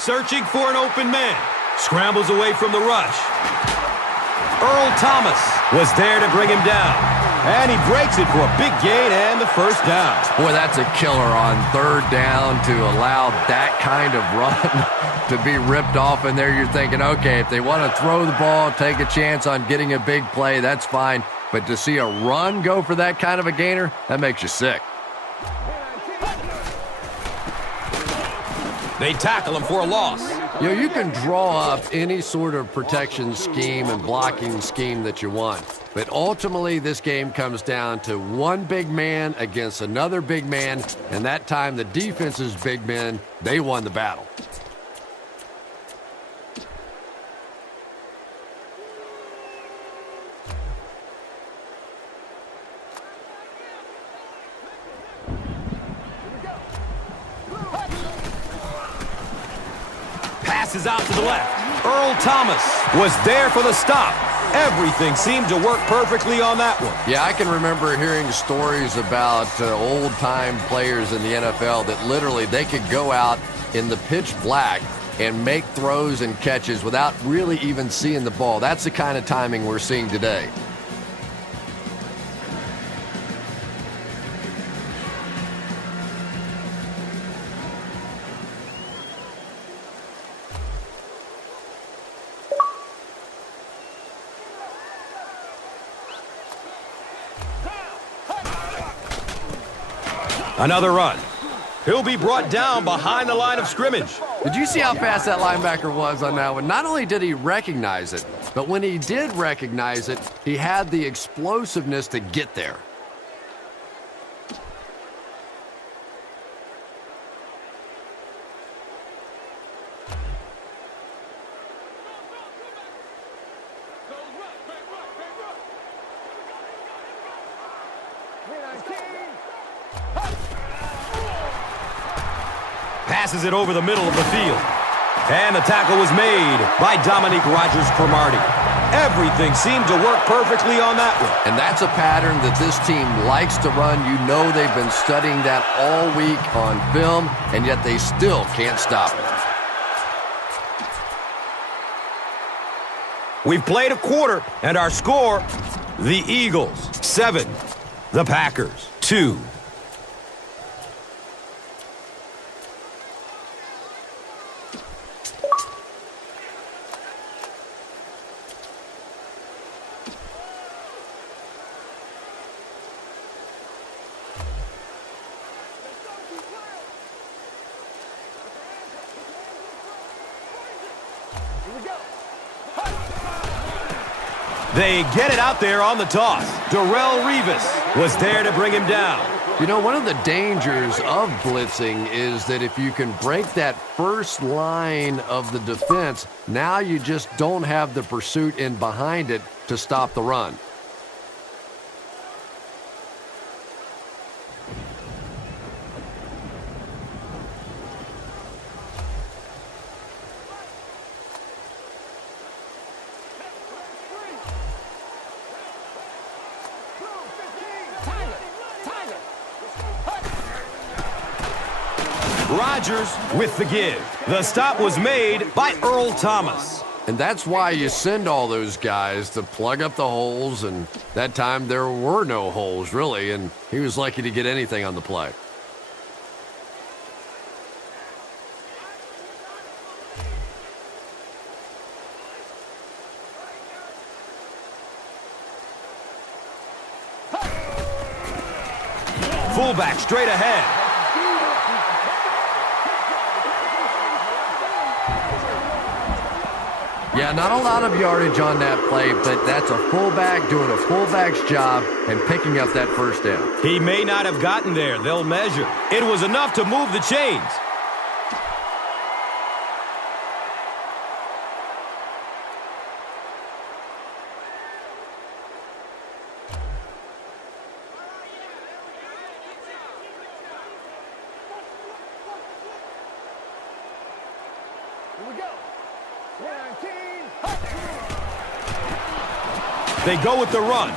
Searching for an open man. Scrambles away from the rush. Earl Thomas was there to bring him down. And he breaks it for a big gain and the first down. Boy, that's a killer on third down to allow that kind of run to be ripped off in there. You're thinking, okay, if they want to throw the ball, take a chance on getting a big play, that's fine. But to see a run go for that kind of a gainer, that makes you sick. They tackle him for a loss. You know, you can draw up any sort of protection scheme and blocking scheme that you want. But ultimately, this game comes down to one big man against another big man. And that time, the defense's big men, they won the battle. Passes out to the left. Earl Thomas was there for the stop. Everything seemed to work perfectly on that one. Yeah, I can remember hearing stories about old-time players in the NFL that literally they could go out in the pitch black and make throws and catches without really even seeing the ball. That's the kind of timing we're seeing today. Another run. He'll be brought down behind the line of scrimmage. Did you see how fast that linebacker was on that one? Not only did he recognize it, but when he did recognize it, he had the explosiveness to get there. Passes it over the middle of the field. And the tackle was made by Dominique Rodgers-Cromartie. Everything seemed to work perfectly on that one. And that's a pattern that this team likes to run. You know they've been studying that all week on film, and yet they still can't stop it. We've played a quarter, and our score, the Eagles 7, the Packers 2. They get it out there on the toss. Darrelle Revis was there to bring him down. You know, one of the dangers of blitzing is that if you can break that first line of the defense, now you just don't have the pursuit in behind it to stop the run. Rodgers with the give. The stop was made by Earl Thomas. And that's why you send all those guys to plug up the holes, and that time there were no holes, really, and he was lucky to get anything on the play. Fullback straight ahead. Yeah, not a lot of yardage on that play, but that's a fullback doing a fullback's job and picking up that first down. He may not have gotten there. They'll measure. It was enough to move the chains. They go with the run.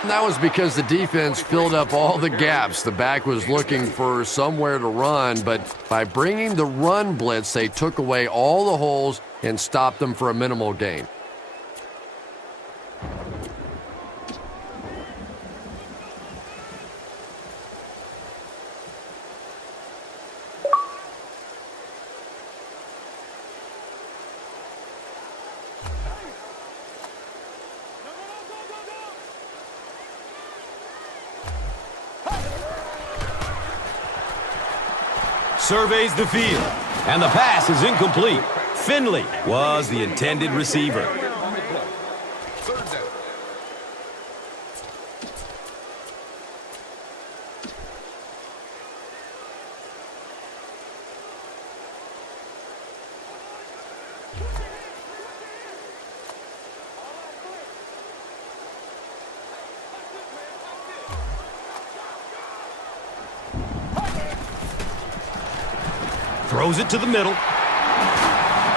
And that was because the defense filled up all the gaps. The back was looking for somewhere to run, but by bringing the run blitz, they took away all the holes and stopped them for a minimal gain. Surveys the field, and the pass is incomplete. Finley was the intended receiver. Throws it to the middle.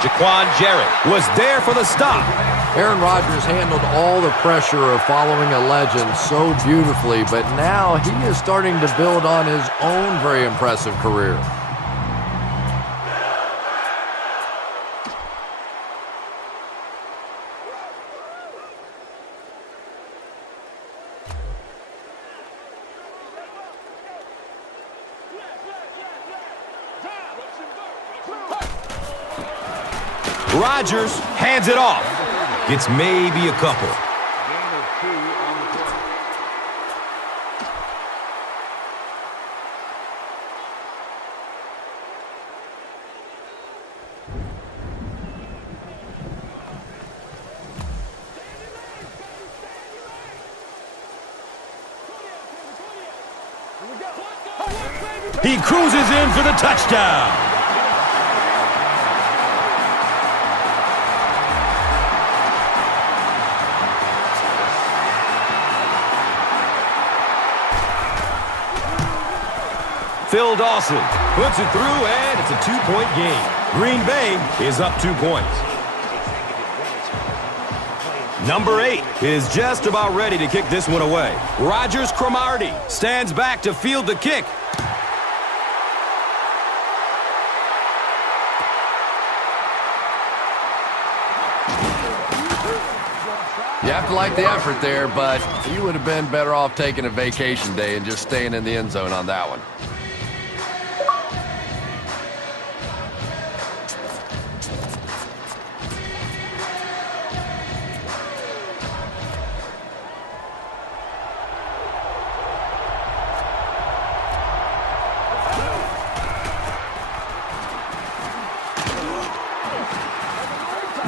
Jaquan Jarrett was there for the stop. Aaron Rodgers handled all the pressure of following a legend so beautifully, but now he is starting to build on his own very impressive career. Rodgers hands it off. Gets maybe a couple. He cruises in for the touchdown. Phil Dawson puts it through, and it's a 2-point game. Green Bay is up 2 points. Number 8 is just about ready to kick this one away. Rogers Cromartie stands back to field the kick. You have to like the effort there, but you would have been better off taking a vacation day and just staying in the end zone on that one.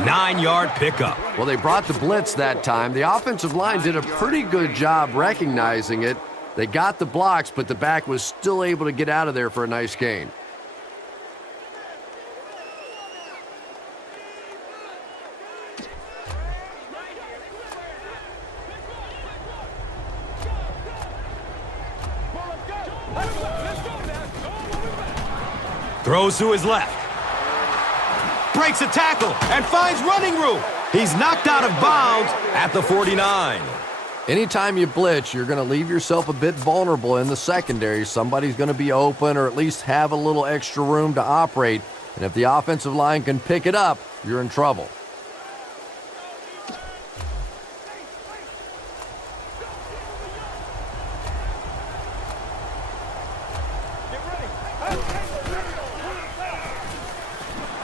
Nine-yard pickup. Well, they brought the blitz that time. The offensive line did a pretty good job recognizing it. They got the blocks, but the back was still able to get out of there for a nice gain. Throws to his left. Breaks a tackle and finds running room. He's knocked out of bounds at the 49. Anytime you blitz, you're going to leave yourself a bit vulnerable in the secondary. Somebody's going to be open or at least have a little extra room to operate. And if the offensive line can pick it up, you're in trouble.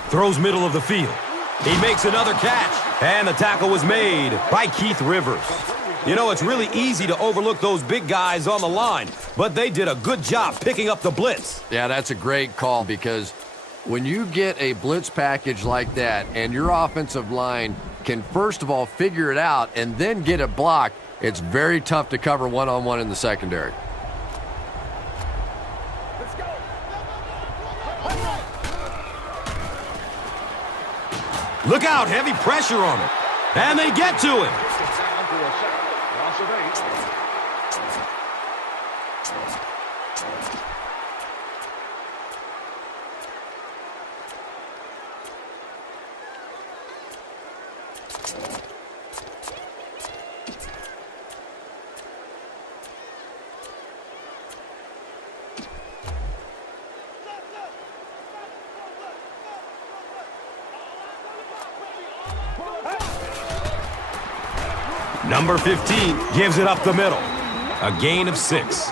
Throws middle of the field. He makes another catch, and the tackle was made by Keith Rivers. You know, it's really easy to overlook those big guys on the line, but they did a good job picking up the blitz. Yeah, that's a great call because when you get a blitz package like that and your offensive line can first of all figure it out and then get it blocked, it's very tough to cover one-on-one in the secondary. Look out, heavy pressure on him. And they get to him. Number 15 gives it up the middle. A gain of 6.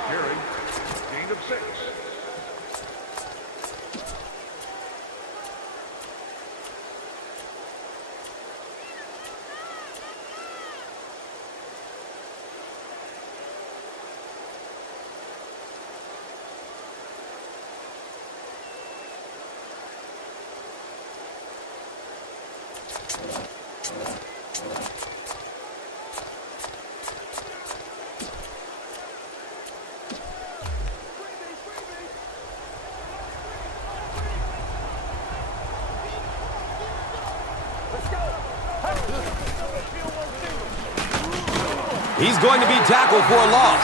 He's going to be tackled for a loss.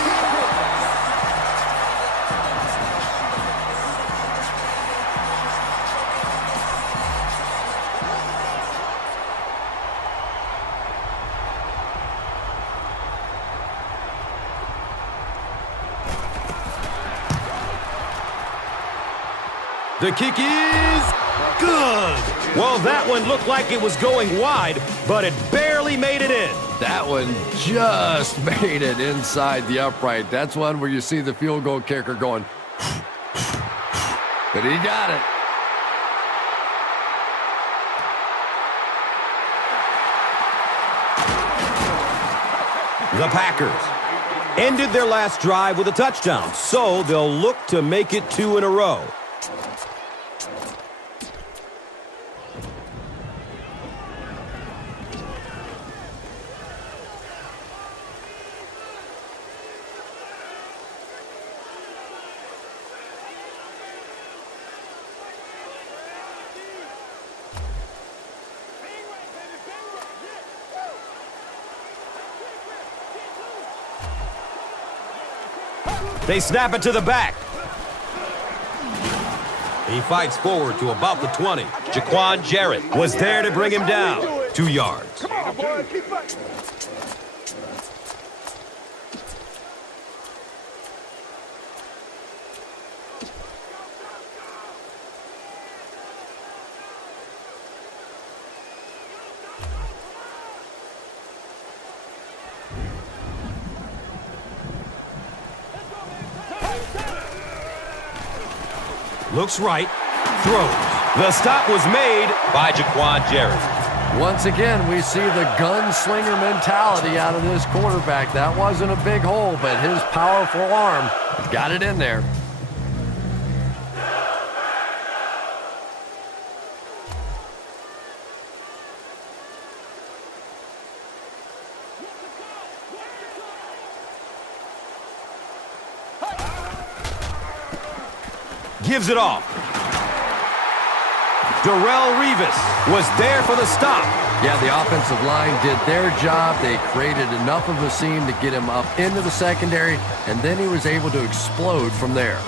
The kick is good. Well, that one looked like it was going wide, but it barely made it in. That one just made it inside the upright. That's one where you see the field goal kicker going, but he got it. The Packers ended their last drive with a touchdown, so they'll look to make it 2 in a row. They snap it to the back. He fights forward to about the 20. Jaquan Jarrett was there to bring him down. 2 yards. Come on, boy. Keep fighting. Looks right, throws. The stop was made by Jaquan Jarrett. Once again, we see the gunslinger mentality out of this quarterback. That wasn't a big hole, but his powerful arm got it in there. Gives it off. Darrelle Revis was there for the stop. Yeah, the offensive line did their job. They created enough of a seam to get him up into the secondary, and then he was able to explode from there.